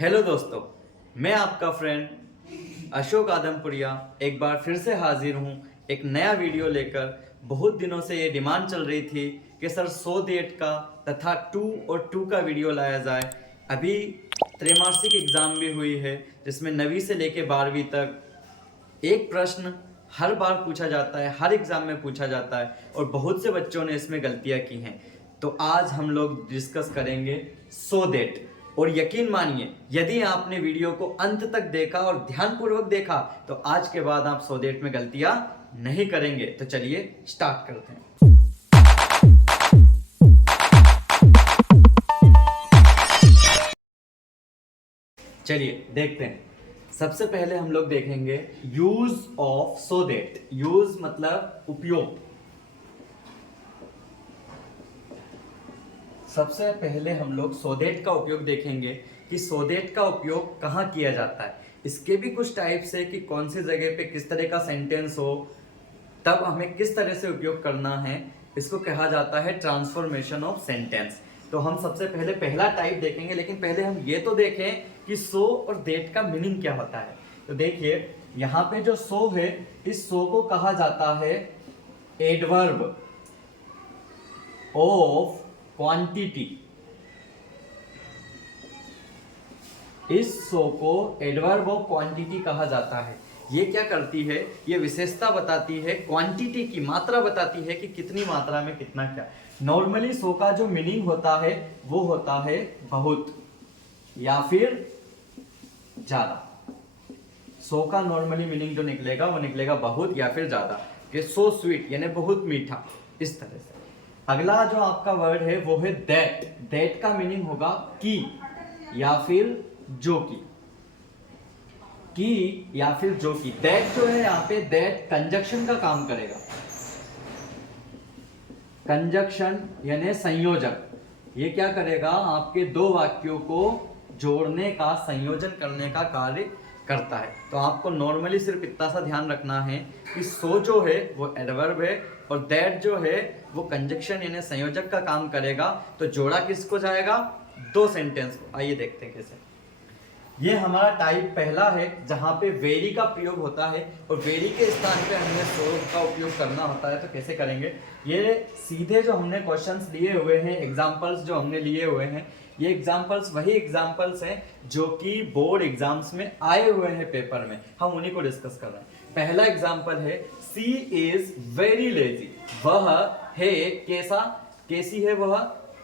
Hello दोस्तों, मैं आपका फ्रेंड अशोक आदमपुरिया एक बार फिर से हाजिर हूँ एक नया वीडियो लेकर। बहुत दिनों से ये डिमांड चल रही थी कि सर 100 डेट का तथा 2 और 2 का वीडियो लाया जाए। अभी त्रैमासिक एग्ज़ाम भी हुई है जिसमें 9वीं से लेकर 12वीं तक एक प्रश्न हर बार पूछा जाता है, हर एग्ज़ाम में पूछा जाता है और बहुत से बच्चों ने इसमें गलतियाँ की हैं। तो आज हम लोग डिस्कस करेंगे 100 डेट। और यकीन मानिए, यदि आपने वीडियो को अंत तक देखा और ध्यानपूर्वक देखा तो आज के बाद आप 100 डेट में गलतियां नहीं करेंगे। तो चलिए स्टार्ट करते हैं। चलिए देखते हैं। सबसे पहले हम लोग देखेंगे यूज ऑफ 100 डेट। यूज मतलब उपयोग। सबसे पहले हम लोग 100 डेट का उपयोग देखेंगे कि 100 डेट का उपयोग कहाँ किया जाता है। इसके भी कुछ टाइप्स है कि कौन सी जगह पे किस तरह का सेंटेंस हो, तब हमें किस तरह से उपयोग करना है। इसको कहा जाता है ट्रांसफॉर्मेशन ऑफ सेंटेंस। तो हम सबसे पहले पहला टाइप देखेंगे, लेकिन पहले हम ये तो देखें कि 100 और डेट का मीनिंग क्या होता है। तो देखिए यहाँ पे जो 100 है, इस 100 को कहा जाता है एडवर्ब ऑफ क्वांटिटी। इस 100 को एडवर्ब ऑफ क्वांटिटी कहा जाता है। ये क्या करती है, ये विशेषता बताती है, क्वांटिटी की मात्रा बताती है कि कितनी मात्रा में कितना क्या। नॉर्मली 100 का जो मीनिंग होता है वो होता है बहुत या फिर ज्यादा। 100 का नॉर्मली मीनिंग जो निकलेगा वो निकलेगा बहुत या फिर ज्यादा, कि सो स्वीट यानी बहुत मीठा, इस तरह से। अगला जो आपका वर्ड है वो है दैट। दैट का मीनिंग होगा की या फिर जो की या फिर जो की। दैट जो है यहाँ पे दैट कंजक्शन का काम करेगा। कंजक्शन यानी संयोजक। ये क्या करेगा, आपके दो वाक्यों को जोड़ने का, संयोजन करने का कार्य करता है। तो आपको नॉर्मली सिर्फ इतना सा ध्यान रखना है कि सो जो है वो एडवर्ब है और दैट जो है वो कंजक्शन यानी संयोजक का काम करेगा। तो जोड़ा किसको जाएगा, दो सेंटेंस को। आइए देखते हैं कैसे। ये हमारा टाइप पहला है जहां पे वेरी का प्रयोग होता है और वेरी के स्थान पे हमें सो का उपयोग करना होता है। तो कैसे करेंगे, ये सीधे जो हमने क्वेश्चंस लिए हुए हैं, एग्जांपल्स जो हमने लिए हुए हैं, ये एग्जांपल्स वही एग्जांपल्स हैं जो कि बोर्ड एग्जाम्स में आए हुए हैं पेपर में। हम उन्हीं को डिस्कस कर रहे हैं। पहला एग्जांपल है सी इज वेरी लेजी। वह है कैसा, कैसी है वह,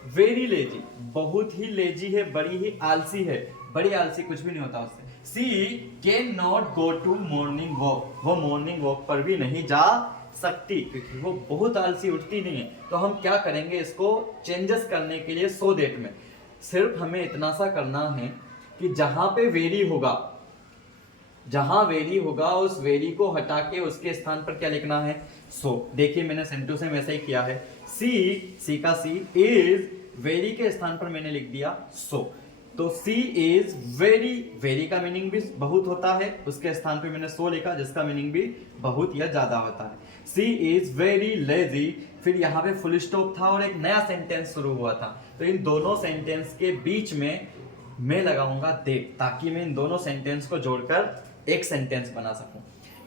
वेरी लेजी, बहुत ही लेजी है, बड़ी ही आलसी है। बड़ी आलसी कुछ भी नहीं होता उससे। She can not go to morning walk. वो मॉर्निंग वॉक पर भी नहीं जा सकती क्योंकि वो बहुत आलसी, उठती नहीं है। तो हम क्या करेंगे, इसको चेंजेस करने के लिए 100 डेट में सिर्फ हमें इतना सा करना है कि जहां पे वेरी होगा, जहां वेरी होगा उस वेरी को हटा के उसके स्थान पर क्या लिखना है, सो। देखिए मैंने सेंटू से वैसे ही किया है। सी का सी इज, वेरी के स्थान पर मैंने लिख दिया सो। तो सी इज वेरी, वेरी का मीनिंग भी बहुत होता है, उसके स्थान पे मैंने सो लिखा जिसका मीनिंग भी बहुत या ज्यादा होता है। सी इज वेरी लेजी। फिर यहाँ पे फुल स्टॉप था और एक नया सेंटेंस शुरू हुआ था। तो इन दोनों सेंटेंस के बीच में मैं लगाऊंगा देट, ताकि मैं इन दोनों सेंटेंस को जोड़कर एक सेंटेंस बना सकूं।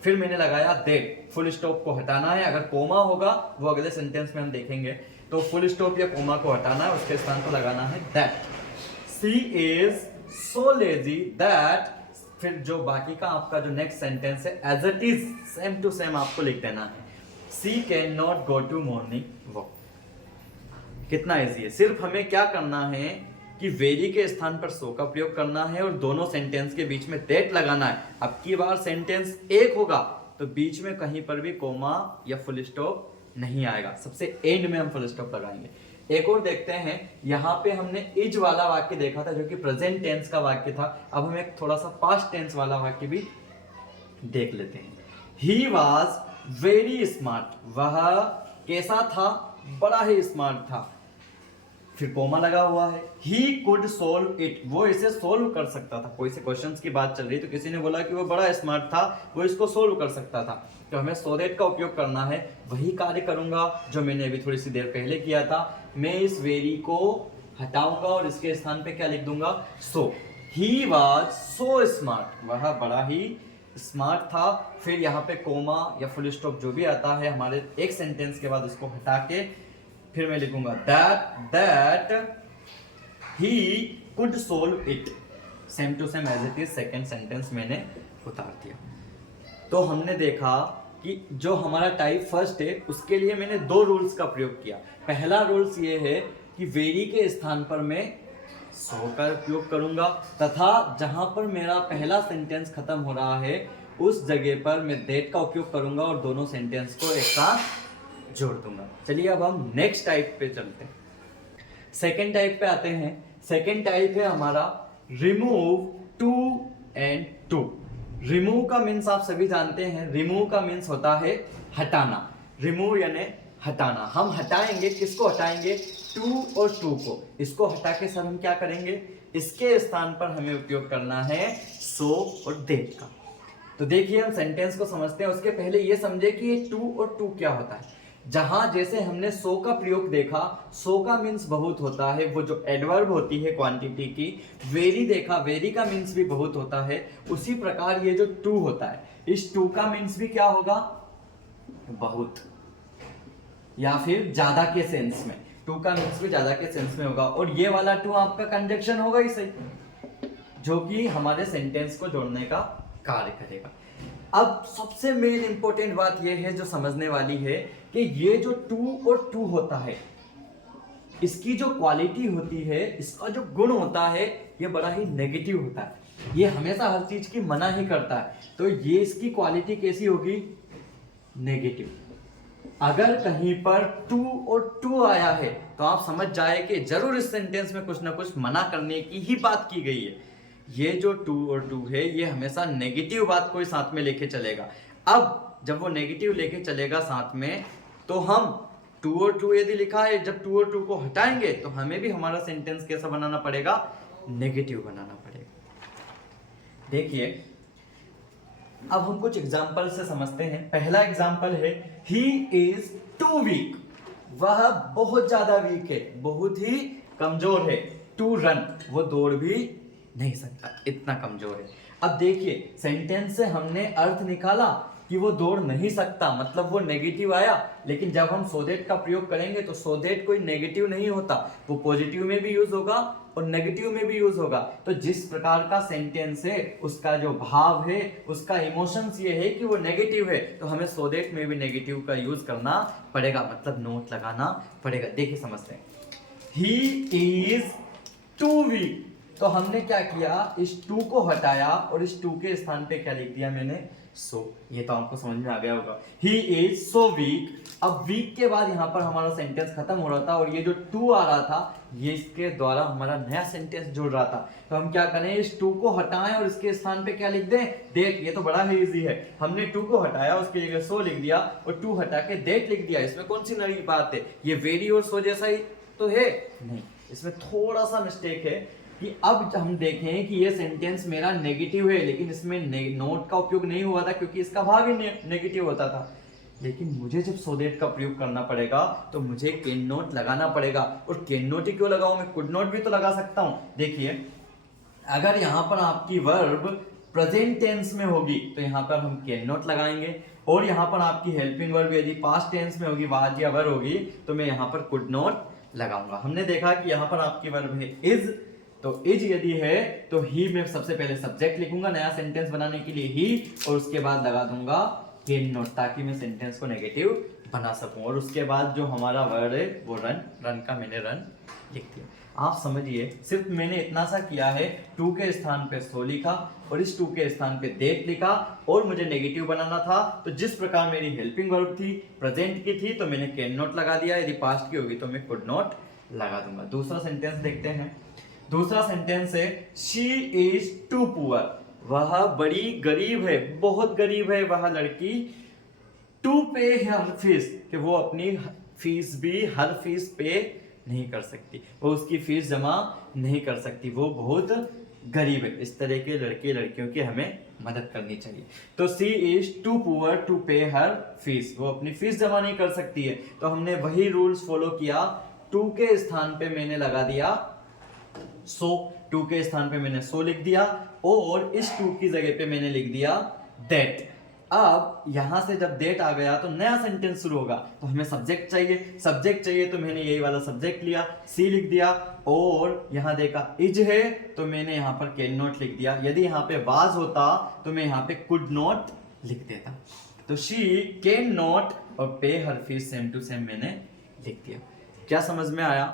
फिर मैंने लगाया देट, फुल स्टॉप को हटाना है। अगर कोमा होगा वो अगले सेंटेंस में हम देखेंगे। तो फुल स्टॉप या कोमा को हटाना है, उसके स्थान पर लगाना है that. She is so lazy that, फिर जो बाकी का आपका जो नेक्स्ट सेंटेंस है as it is same to same आपको लिख देना है। She can not go to morning walk. कितना इजी है, सिर्फ हमें क्या करना है कि वेरी के स्थान पर सो का प्रयोग करना है और दोनों सेंटेंस के बीच में दैट लगाना है। अब की बार सेंटेंस एक होगा तो बीच में कहीं पर भी कोमा या फुल स्टॉप नहीं आएगा, सबसे एंड में हम फुल स्टॉप लगाएंगे। एक और देखते हैं, यहाँ पे हमने इज वाला वाक्य देखा था जो कि प्रेजेंट टेंस का वाक्य था। अब हम एक थोड़ा सा पास्ट टेंस वाला वाक्य भी देख लेते हैं। He was very smart. वह कैसा था, बड़ा ही स्मार्ट था। फिर कोमा लगा हुआ है। ही कुड सोल्व इट, वो इसे सोल्व कर सकता था। कोई से क्वेश्चंस की बात चल रही तो किसी ने बोला कि वो बड़ा स्मार्ट था, वो इसको सोल्व कर सकता था। तो हमें सो दैट का उपयोग करना है। वही कार्य करूंगा जो मैंने अभी थोड़ी सी देर पहले किया था। मैं इस वेरी को हटाऊंगा और इसके स्थान पे क्या लिख दूंगा, सो। ही वॉज सो स्मार्ट, वह बड़ा ही स्मार्ट था। फिर यहाँ पे कोमा या फुल स्टॉप जो भी आता है हमारे एक सेंटेंस के बाद उसको हटा के फिर मैं लिखूंगा that he could solve it, same to same as it is second sentence मैंने उतार दिया। तो हमने देखा कि जो हमारा टाइप फर्स्ट है उसके लिए मैंने दो रूल्स का प्रयोग किया। पहला रूल्स ये है कि वेरी के स्थान पर मैं सो का उपयोग करूंगा तथा जहां पर मेरा पहला सेंटेंस खत्म हो रहा है उस जगह पर मैं दैट का उपयोग करूंगा और दोनों सेंटेंस को एक साथ जोड़ दूंगा। चलिए अब हम नेक्स्ट टाइप पे चलते हैं, सेकेंड टाइप पे आते हैं। सेकेंड टाइप है हमारा remove to and to. Remove का मीन्स आप सभी जानते हैं, रिमूव का मीन्स होता है हटाना। रिमूव यानी हटाना। हम हटाएंगे, किसको हटाएंगे? टू और टू को। इसको हटा के सर हम क्या करेंगे? इसके स्थान पर हमें उपयोग करना है सो और दैट का। तो देखिए हम सेंटेंस को समझते हैं, उसके पहले ये समझे कि ये टू और टू क्या होता है। जहां जैसे हमने सो का प्रयोग देखा, सो का मीन्स बहुत होता है, वो जो एडवर्ब होती है क्वांटिटी की। वेरी देखा, वेरी का मीन्स भी बहुत होता है। उसी प्रकार ये जो टू होता है, इस टू का मीन्स भी क्या होगा? बहुत, या फिर ज्यादा के सेंस में। टू का मीन्स भी ज्यादा के सेंस में होगा। और ये वाला टू आपका कंजक्शन होगा ही सही, जो कि हमारे सेंटेंस को जोड़ने का कार्य करेगा। अब सबसे मेन इंपॉर्टेंट बात यह है जो समझने वाली है कि ये जो टू और टू होता है, इसकी जो क्वालिटी होती है, इसका जो गुण होता है, ये बड़ा ही नेगेटिव होता है। ये हमेशा हर चीज की मना ही करता है। तो ये इसकी क्वालिटी कैसी होगी? नेगेटिव। अगर कहीं पर टू और टू आया है तो आप समझ जाए कि जरूर इस सेंटेंस में कुछ ना कुछ मना करने की ही बात की गई है। ये जो टू और टू है ये हमेशा नेगेटिव बात को साथ में लेके चलेगा। अब जब वो नेगेटिव लेके चलेगा साथ में, तो हम टू और टू यदि लिखा है, जब टू और टू को हटाएंगे तो हमें भी हमारा सेंटेंस कैसा बनाना पड़ेगा? नेगेटिव बनाना पड़ेगा। देखिए अब हम कुछ एग्जाम्पल से समझते हैं। पहला एग्जाम्पल है ही इज टू वीक, वह बहुत ज्यादा वीक है, बहुत ही कमजोर है। टू रन, वो दौड़ भी नहीं सकता, इतना कमजोर है। अब देखिए सेंटेंस से हमने अर्थ निकाला कि वो दौड़ नहीं सकता, मतलब वो नेगेटिव आया। लेकिन जब हम सो दैट का प्रयोग करेंगे तो सो दैट कोई नेगेटिव नहीं होता, वो पॉजिटिव में भी यूज होगा और नेगेटिव में भी यूज होगा। तो जिस प्रकार का सेंटेंस है, उसका जो भाव है, उसका इमोशंस ये है कि वो नेगेटिव है, तो हमें सो दैट में भी नेगेटिव का यूज करना पड़ेगा, मतलब नोट लगाना पड़ेगा। देखिए समझते हैं, ही इज टू वीक। तो हमने क्या किया? इस टू को हटाया और इस टू के स्थान पे क्या लिख दिया मैंने? सो। ये तो आपको समझ में आ गया होगा। He is so weak. अब वीक के बाद यहाँ पर हमारा सेंटेंस खत्म हो रहा था और ये जो टू आ रहा था, ये इसके द्वारा हमारा नया सेंटेंस जुड़ रहा था। तो हम क्या करें? इस टू को हटाएं और इसके स्थान पे क्या लिख दें? डेट। ये तो बड़ा ही इजी है। हमने टू को हटाया, उसकी जगह सो लिख दिया और टू हटा के डेट लिख दिया। इसमें कौन सी नई बात है? ये वेरी और सो जैसा ही तो है नहीं, इसमें थोड़ा सा मिस्टेक है कि अब हम देखें कि ये सेंटेंस मेरा नेगेटिव है, लेकिन इसमें नोट का उपयोग नहीं हुआ था क्योंकि इसका भाव ही नेगेटिव होता था। लेकिन मुझे जब सो दैट का प्रयोग करना पड़ेगा तो मुझे कैन नॉट लगाना पड़ेगा। और कैन नॉट ही क्यों लगाऊं? मैं कुड नॉट भी तो लगा सकता हूं। देखिए अगर यहाँ पर आपकी वर्ब प्रेजेंट टेंस में होगी तो यहाँ पर हम कैन नॉट लगाएंगे, और यहाँ पर आपकी हेल्पिंग वर्ब यदि पास्ट टेंस में होगी, वाज या वर होगी, तो मैं यहाँ पर कुड नॉट लगाऊंगा। हमने देखा कि यहाँ पर आपकी वर्ब है इज, तो इज यदि है तो ही में सबसे पहले सब्जेक्ट लिखूंगा नया सेंटेंस बनाने के लिए ही, और उसके बाद लगा दूंगा कैन नॉट, ताकि मैं सेंटेंस को नेगेटिव बना सकूं। और उसके बाद जो हमारा वर्ड है वो रन, रन का मैंने रन लिख दिया। आप समझिए सिर्फ मैंने इतना सा किया है, टू के स्थान पे सो लिखा और इस टू के स्थान पे दैट लिखा, और मुझे नेगेटिव बनाना था। तो जिस प्रकार मेरी हेल्पिंग वर्ब थी, प्रेजेंट की थी, तो मैंने कैन नॉट लगा दिया। यदि पास्ट की होगी तो मैं कुड नॉट लगा दूंगा। दूसरा सेंटेंस देखते हैं। दूसरा सेंटेंस है शी इज टू पुअर, वह बड़ी गरीब है, बहुत गरीब है वह लड़की। टू पे हर फीस, कि वो अपनी फीस भी हर फीस पे नहीं कर सकती, वो उसकी फीस जमा नहीं कर सकती, वो बहुत गरीब है। इस तरह के लड़के लड़कियों की हमें मदद करनी चाहिए। तो सी इज टू पुअर टू पे हर फीस, वो अपनी फीस जमा नहीं कर सकती है। तो हमने वही रूल्स फॉलो किया, टू के स्थान पे मैंने लगा दिया सो। टू के स्थान पे मैंने सो लिख दिया और इस टू की जगह पे मैंने लिख दिया दैट। अब यहां से जब दैट आ गया तो नया सेंटेंस शुरू होगा, तो हमें सब्जेक्ट चाहिए तो मैंने यही वाला सब्जेक्ट लिया, सी लिख दिया, और यहां देखा इज है तो मैंने यहां पर कैन नॉट लिख दिया। यदि यहां पे वाज होता तो मैं यहां पे कुड नॉट लिख देता। तो शी कैन नॉट और पे हर फीस सेम टू सेम मैंने लिख दिया। क्या समझ में आया?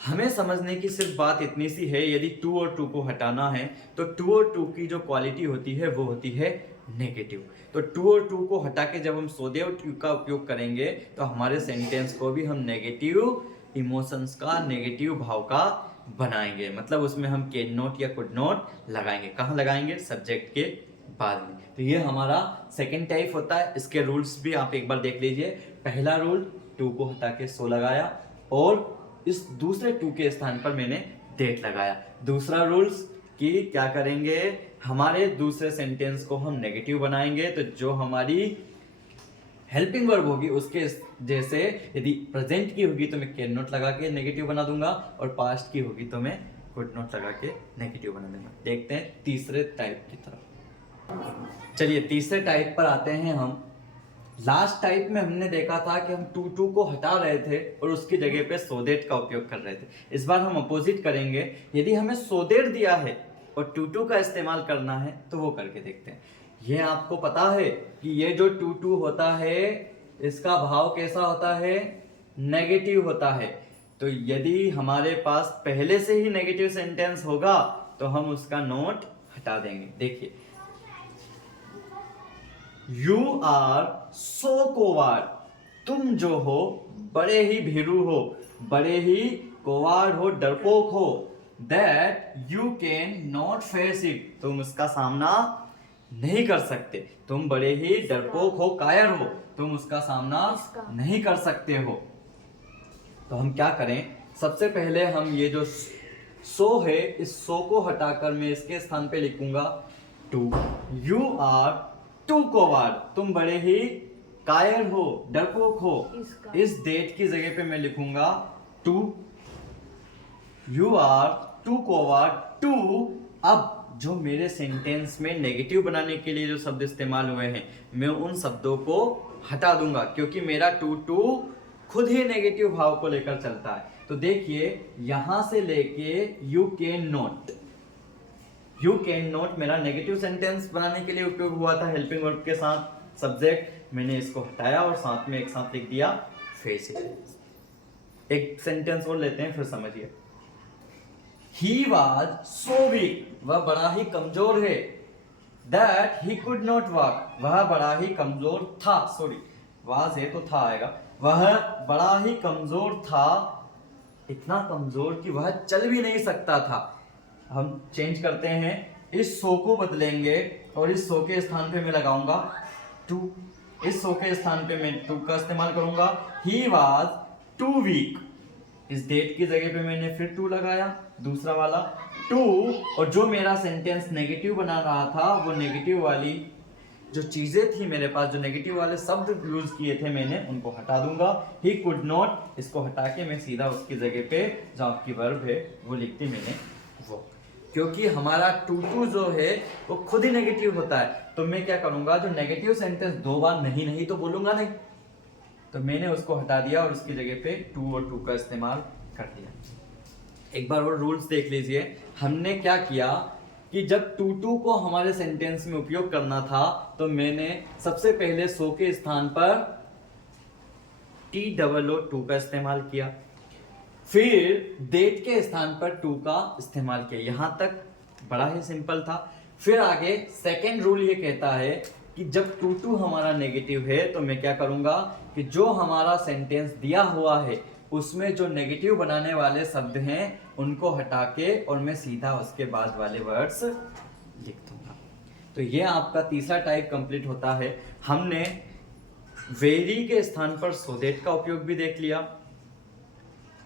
हमें समझने की सिर्फ बात इतनी सी है, यदि टू और टू को हटाना है तो टू और टू की जो क्वालिटी होती है वो होती है नेगेटिव। तो टू और टू को हटा के जब हम सो दे और टू का उपयोग करेंगे तो हमारे सेंटेंस को भी हम नेगेटिव इमोशंस का, नेगेटिव भाव का बनाएंगे। मतलब उसमें हम कैन नॉट या कुड नॉट लगाएंगे। कहाँ लगाएंगे? सब्जेक्ट के बाद में। तो ये हमारा सेकेंड टाइप होता है। इसके रूल्स भी आप एक बार देख लीजिए। पहला रूल, टू को हटा के सो लगाया और इस दूसरे टू के स्थान पर मैंने डेट लगाया। दूसरा रूल्स कि क्या करेंगे, हमारे दूसरे सेंटेंस को हम नेगेटिव बनाएंगे। तो जो हमारी हेल्पिंग वर्ब होगी उसके जैसे यदि प्रेजेंट की होगी तो मैं कैन नॉट लगा के नेगेटिव बना दूंगा और पास्ट की होगी तो मैं कुड नॉट लगा के नेगेटिव बना दूंगा। देखते हैं तीसरे टाइप की तरफ। चलिए तीसरे टाइप पर आते हैं हम। लास्ट टाइप में हमने देखा था कि हम टू टू को हटा रहे थे और उसकी जगह पे सो दैट का उपयोग कर रहे थे। इस बार हम अपोजिट करेंगे। यदि हमें सो दैट दिया है और टू टू का इस्तेमाल करना है तो वो करके देखते हैं। ये आपको पता है कि ये जो टू टू होता है इसका भाव कैसा होता है? नेगेटिव होता है। तो यदि हमारे पास पहले से ही नेगेटिव सेंटेंस होगा तो हम उसका नोट हटा देंगे। देखिए, यू आर सो कोवार्ड, तुम जो हो बड़े ही भीरू हो, बड़े ही कोवार्ड हो, डरपोक हो। That you can not face it, तुम उसका सामना नहीं कर सकते। तुम बड़े ही डरपोक हो, कायर हो, तुम उसका सामना नहीं कर सकते हो। तो हम क्या करें? सबसे पहले हम ये जो सो है इस सो को हटाकर मैं इसके स्थान पे लिखूंगा टू। यू आर टू कोवार्ड, तुम बड़े ही कायर हो, डरपोक हो। इस डेट की जगह पे मैं लिखूंगा too. You are too coward too. अब जो मेरे सेंटेंस में नेगेटिव बनाने के लिए जो शब्द इस्तेमाल हुए हैं मैं उन शब्दों को हटा दूंगा क्योंकि मेरा टू टू खुद ही नेगेटिव भाव को लेकर चलता है। तो देखिए यहां से लेके you can not, you can not मेरा नेगेटिव सेंटेंस बनाने के लिए उपयोग हुआ था हेल्पिंग वर्ब के साथ सब्जेक्ट। मैंने इसको हटाया और साथ में एक साथ लिख दिया फेस इट। एक सेंटेंस और लेते हैं फिर समझिए। He was so weak, वह बड़ा ही कमजोर है। That he could not walk, वह बड़ा ही कमजोर था। सॉरी, was है तो था आएगा। वह बड़ा ही कमजोर था, इतना कमजोर कि वह चल भी नहीं सकता था। हम चेंज करते हैं, इस सो को बदलेंगे और इस सो के स्थान पे मैं लगाऊंगा टू। इस सो के स्थान पे मैं टू का इस्तेमाल करूंगा। He was too weak, इस डेट की जगह पे मैंने फिर टू लगाया, दूसरा वाला टू। और जो मेरा सेंटेंस नेगेटिव बना रहा था वो नेगेटिव वाली जो चीजें थी मेरे पास, जो नेगेटिव वाले शब्द यूज किए थे मैंने उनको हटा दूंगा। ही कुड नॉट, इसको हटा के मैं सीधा उसकी जगह पे जो आपकी वर्ब है वो लिख दी मैंने वो। क्योंकि हमारा टू टू जो है वो खुद ही नेगेटिव होता है तो मैं क्या करूंगा, जो नेगेटिव सेंटेंस दो बार नहीं नहीं तो बोलूंगा नहीं, तो मैंने उसको हटा दिया और उसकी जगह पे टू और टू का इस्तेमाल कर दिया। एक बार और रूल्स देख लीजिए। हमने क्या किया कि जब टू टू को हमारे सेंटेंस में उपयोग करना था तो मैंने सबसे पहले सो के स्थान पर TOO का इस्तेमाल किया, फिर डेट के स्थान पर टू का इस्तेमाल किया। यहां तक बड़ा ही सिंपल था। फिर आगे सेकेंड रूल ये कहता है कि जब टू टू हमारा नेगेटिव है तो मैं क्या करूंगा कि जो हमारा सेंटेंस दिया हुआ है उसमें जो नेगेटिव बनाने वाले शब्द हैं उनको हटा के और मैं सीधा उसके बाद वाले वर्ड्स लिख दूंगा। तो ये आपका तीसरा टाइप कंप्लीट होता है। हमने वेरी के स्थान पर सो दैट का उपयोग भी देख लिया,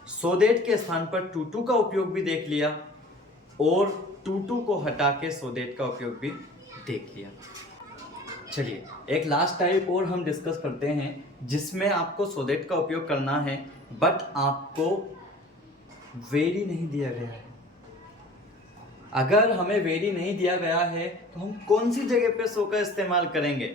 सो दैट के स्थान पर टू टू का उपयोग भी देख लिया और टू टू को हटा के सो दैट का उपयोग भी देख लिया। चलिए एक लास्ट टाइप और हम डिस्कस करते हैं जिसमें आपको सो दैट का उपयोग करना है बट आपको वेरी नहीं दिया गया है। अगर हमें वेरी नहीं दिया गया है तो हम कौन सी जगह पे सो का इस्तेमाल करेंगे?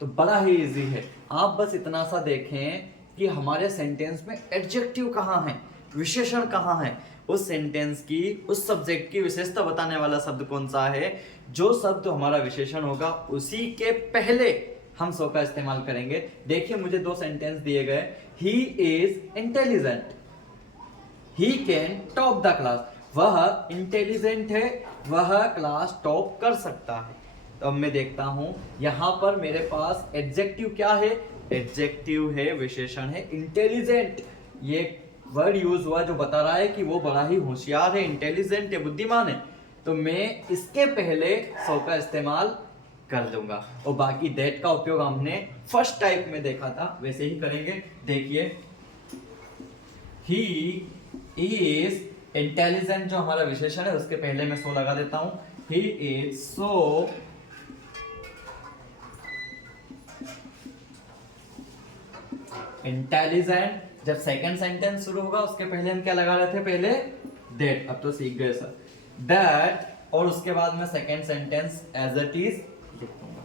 तो बड़ा ही इजी है, आप बस इतना सा देखें कि हमारे सेंटेंस में एडजेक्टिव कहाँ है, विशेषण कहाँ है, उस सेंटेंस की, उस सब्जेक्ट की विशेषता बताने वाला शब्द कौन सा है। जो शब्द हमारा विशेषण होगा उसी के पहले हम सो का इस्तेमाल करेंगे। देखिए मुझे दो सेंटेंस दिए गए, he is intelligent, he can top the class. वह इंटेलिजेंट है, वह क्लास टॉप कर सकता है। तो अब मैं देखता हूं यहां पर मेरे पास एडजेक्टिव क्या है, एडजेक्टिव है, विशेषण है इंटेलिजेंट। ये वर्ड यूज हुआ जो बता रहा है कि वो बड़ा ही होशियार है, इंटेलिजेंट है, बुद्धिमान है। तो मैं इसके पहले सो का इस्तेमाल कर दूंगा। और बाकी दैट का उपयोग हमने फर्स्ट टाइप में देखा था, वैसे ही करेंगे। देखिए ही इज इंटेलिजेंट जो हमारा विशेषण है उसके पहले मैं सो लगा देता हूं। He is so intelligent. जब सेकंड सेंटेंस शुरू होगा उसके पहले हम क्या लगा रहे थे, पहले दैट। अब तो सीख गए सर, दैट। और उसके बाद में second sentence as it is लिख दूंगा,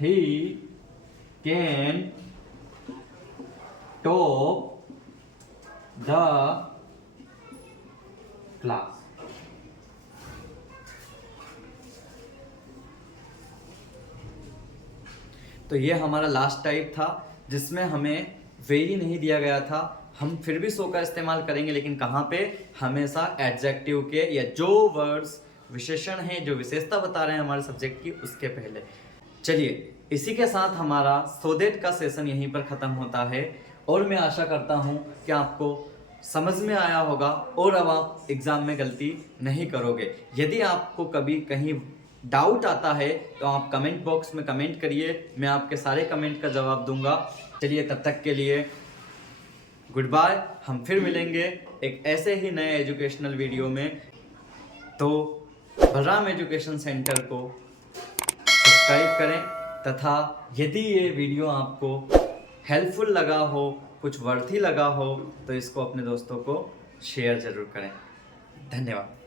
he can top the class. तो ये हमारा लास्ट टाइप था जिसमें हमें वेरी नहीं दिया गया था। हम फिर भी सो का इस्तेमाल करेंगे, लेकिन कहाँ पे, हमेशा एडजेक्टिव के या जो वर्ड्स विशेषण हैं, जो विशेषता बता रहे हैं हमारे सब्जेक्ट की, उसके पहले। चलिए इसी के साथ हमारा सो दैट का सेशन यहीं पर ख़त्म होता है। और मैं आशा करता हूँ कि आपको समझ में आया होगा और अब आप एग्ज़ाम में गलती नहीं करोगे। यदि आपको कभी कहीं डाउट आता है तो आप कमेंट बॉक्स में कमेंट करिए, मैं आपके सारे कमेंट का जवाब दूंगा। चलिए तब तक के लिए गुड बाय। हम फिर मिलेंगे एक ऐसे ही नए एजुकेशनल वीडियो में। तो बलराम एजुकेशन सेंटर को सब्सक्राइब करें, तथा यदि ये वीडियो आपको हेल्पफुल लगा हो, कुछ वर्थी लगा हो, तो इसको अपने दोस्तों को शेयर ज़रूर करें। धन्यवाद।